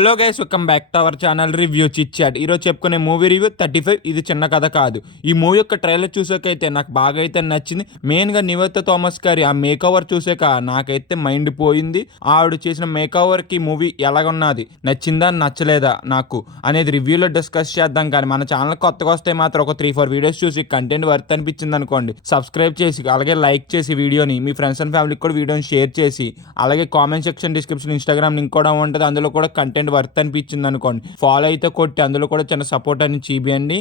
Hello guys, welcome back to our channel review chit chat. ఈరోజు చెప్పుకునే movie review 35. ఇది చిన్న కథ కాదు. ఈ మూవీ యొక్క ట్రైలర్ చూసాకైతే నాకు బాగా అయితే నచ్చింది. మెయిన్గా నివేతా థామస్ గారి ఆ మేకఓవర్ చూసాక నాకైతే మైండ్ పోయింది. ఆవిడ చేసిన మేకఓవర్కి మూవీ ఎలాగున్నది, నచ్చిందా నచ్చలేదా నాకు అనేది రివ్యూలో డిస్కస్ చేద్దాం. కానీ మన ఛానల్ కొత్తగా వస్తే మాత్రం ఒక 3-4 వీడియోస్ చూసి కంటెంట్ వర్త్ అనిపించింది అనుకోండి, సబ్స్క్రైబ్ చేసి అలాగే లైక్ చేసి వీడియోని మీ ఫ్రెండ్స్ అండ్ ఫ్యామిలీకి కూడా వీడియోని షేర్ చేసి, అలాగే comment section description Instagram link కూడా ఉంటుంది, అందులో కూడా కంటెంట్ వర్త్ అనిపించింది అనుకోండి ఫాలో అయితే కొట్టి అందులో కూడా చిన్న సపోర్ట్ అని చూపియండి.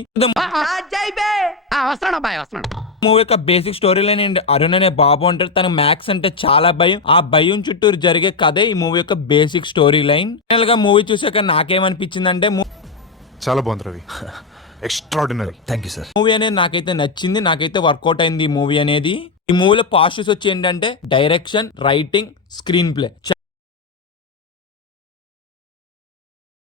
మూవీ యొక్క బేసిక్ స్టోరీ లైన్ ఏంటి, అరుణ్ అనే బాబు అంటారు, తన మ్యాథ్స్ అంటే చాలా భయం. ఆ భయం చుట్టూరు జరిగే కథే ఈ మూవీ యొక్క బేసిక్ స్టోరీ లైన్. ఫైనల్ గా మూవీ చూసాక నాకేమనిపించింది అంటే చాలా బాగుంది Ravi, extraordinary. Thank you sir. Movie అనేది నాకైతే నచ్చింది, నాకైతే వర్కౌట్ అయింది ఈ మూవీ అనేది. ఈ మూవీలో పాజిటివ్స్ వచ్చి ఏంటంటే డైరెక్షన్, రైటింగ్, స్క్రీన్ ప్లే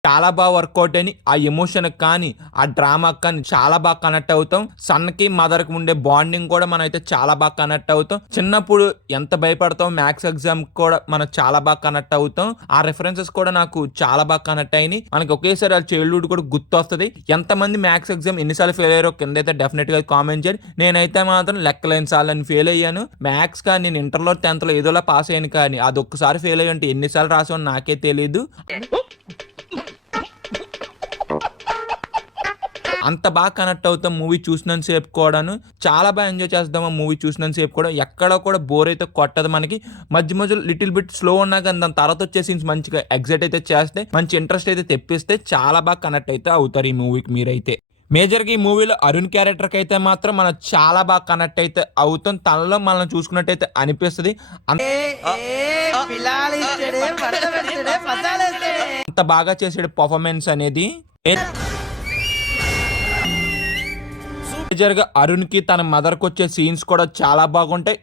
చాలా బాగా వర్కౌట్ అని. ఆ ఎమోషన్ కానీ ఆ డ్రామా కానీ చాలా బాగా కనెక్ట్ అవుతాం. సన్కి మదర్కి ఉండే బాండింగ్ కూడా మనం అయితే చాలా బాగా కనెక్ట్ అవుతాం. చిన్నప్పుడు ఎంత భయపడతాం మ్యాథ్స్ ఎగ్జామ్ కూడా మనం చాలా బాగా కనెక్ట్ అవుతాం. ఆ రెఫరెన్సెస్ కూడా నాకు చాలా బాగా కనెక్ట్ అయినాయి. మనకి ఒకేసారి ఆ చైల్డ్హుడ్ కూడా గుర్తు వస్తుంది. ఎంతమంది మ్యాథ్స్ ఎగ్జామ్ ఎన్నిసార్లు ఫెయిల్ అయ్యారో కింద అయితే డెఫినెట్ గా కామెంట్ చేయండి. నేనైతే మాత్రం లెక్కలేని సార్లు ఫెయిల్ అయ్యాను. మ్యాథ్స్ కానీ నేను ఇంటర్లో 10th ఏదోలా పాస్ అయ్యాను, కానీ అది ఒక్కసారి ఫెయిల్ అయ్యి ఉంటే ఎన్నిసార్లు రాసామని నాకే తెలియదు. అంత బాగా కనెక్ట్ అవుతాం మూవీ చూసినంత సేపు కూడాను. చాలా బాగా ఎంజాయ్ చేస్తాం ఆ మూవీ చూసినంత సేపు కూడా. ఎక్కడ కూడా బోర్ అయితే కొట్టదు మనకి. మధ్య మధ్యలో లిటిల్ బిట్ స్లో ఉన్నా కానీ దాని తర్వాత వచ్చే సీన్స్ మంచిగా ఎగ్జైట్ అయితే చేస్తే, మంచి ఇంట్రెస్ట్ అయితే తెప్పిస్తే చాలా బాగా కనెక్ట్ అయితే అవుతారు ఈ మూవీకి మీరైతే. మేజర్గా ఈ మూవీలో అరుణ్ క్యారెక్టర్కి అయితే మాత్రం మనం చాలా బాగా కనెక్ట్ అయితే అవుతాం. తనలో మనం చూసుకున్నట్టయితే అనిపిస్తుంది. అంత బాగా చేసాడు పర్ఫార్మెన్స్ అనేది. మేజర్గా అరుణ్ కి తన మదర్ కి వచ్చే సీన్స్ కూడా చాలా బాగుంటాయి.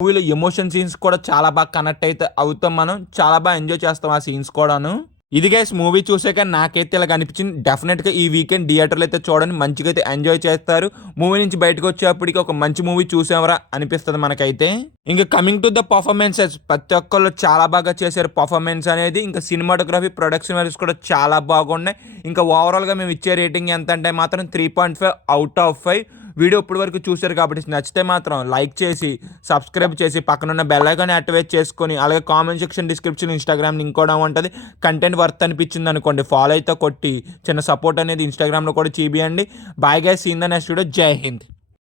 మూవీలో ఎమోషన్ సీన్స్ కూడా చాలా బాగా కనెక్ట్ అయితే అవుతాం. మనం చాలా బాగా ఎంజాయ్ చేస్తాం ఆ సీన్స్ కూడాను. ఇది గైస్ మూవీ చూసాక నాకైతే ఇలా అనిపించింది. డెఫినెట్ గా ఈ వీకెండ్ థియేటర్లో అయితే చూడండి, మంచిగా అయితే ఎంజాయ్ చేస్తారు. మూవీ నుంచి బయటకు వచ్చేప్పటికి ఒక మంచి మూవీ చూసామరా అనిపిస్తుంది మనకైతే. ఇంకా కమింగ్ టు ద పర్ఫార్మెన్సెస్, ప్రతి ఒక్కళ్ళు చాలా బాగా చేశారు పర్ఫార్మెన్స్ అనేది. ఇంకా సినిమాటోగ్రఫీ, ప్రొడక్షన్ వాల్యూస్ కూడా చాలా బాగున్నాయి. ఇంకా ఓవరాల్ గా మేము ఇచ్చే రేటింగ్ ఎంత అంటే మాత్రం 3.5 అవుట్ ఆఫ్ 5. వీడియో ఇప్పటి వరకు చూశారు కాబట్టి నచ్చితే మాత్రం లైక్ చేసి, సబ్స్క్రైబ్ చేసి, పక్కనున్న బెల్ ఐకాన్ యాక్టివేట్ చేసుకొని, అలాగే comment section description Instagram link కూడా ఉంటుంది. కంటెంట్ వర్త్ అనిపించింది అనుకోండి ఫాలో అయితే కొట్టి చిన్న సపోర్ట్ అనేది ఇన్స్టాగ్రామ్లో కూడా చూపియండి. Bye guys, see in the next video. జై హింద్.